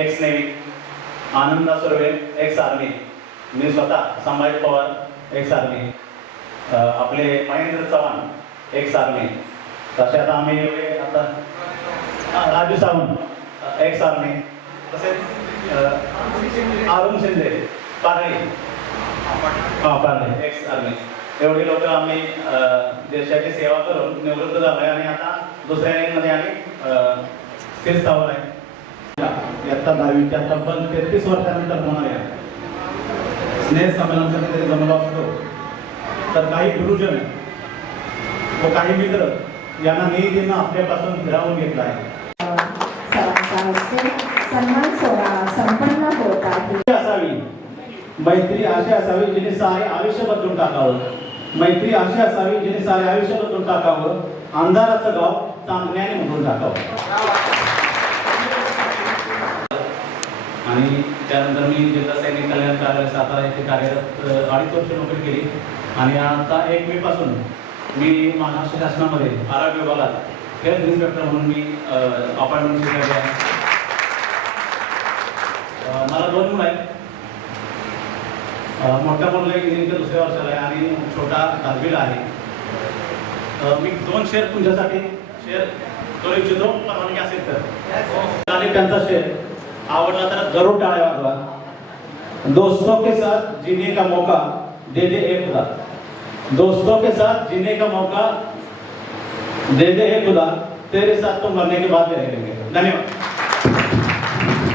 X navy, आनंदा Surve ex army, मी स्वतः Sambhaji Pawar ex army, आपले Mahendra Chavan ex army, तसे आता आम्ही आता राजू सावंत एक्स आर्मी, तसेच अरुण शिंदे पारळी पारळी एक्स आर्मी, एवढी लोक आम्ही देशाची सेवा करून निवृत्त झालो आहे आणि आता दुसऱ्या लाईनमध्ये आम्ही स्थिर स्थावर आहे. इयत्ता 10वी त्या तब्बल 33 वर्षानंतर होणाऱ्या स्नेह संमेलनासाठी तरी जमलो असतो तर काही गुरुजन व काही मित्र यांना नियतीनं आपल्यापासून फिरावून घेतला आहे. सन्मान सोहळा संपन्न होत आहे. असावी मैत्री अशी असावी जिने सारे आयुष्य बदलून टाकावं. मैत्री अशी असावी जिने सारे आयुष्य बदलून टाकावं. अंधाराचं गाव चांदण्याने म्हणून टाकावं. आणि त्यानंतर मी जिल्हा सैनिक कल्याण कार्यालय सातारा येथे कार्यरत 2.5 वर्ष नोकरी केली आणि आता 1 मे पासून मी महाराष्ट्र शासनामध्ये आरोग्य विभागात हेल्थ इन्स्पेक्टर म्हणून मी अपॉइंटमेंट केलेली आहे. मला 2 मुलं आहेत. मोठा मुलगा इंजिनिअरिंगच्या 2ऱ्या वर्षाला आहे आणि छोटा 10वीला आहे. मी 2 शेअर तुमच्यासाठी शेअर करू इच्छितो, परवानगी असेल तर. आणि त्यांचा शेअर आवडला तर जरूर टाळ्या वाजवा. दोस्तों के साथ जीने का मौका दे दे एक खुदा. दोस्तों के साथ जीने का मौका दे दे एक खुदा, तेरे साथ तो मरने के बाद भी रहेंगे. धन्यवाद.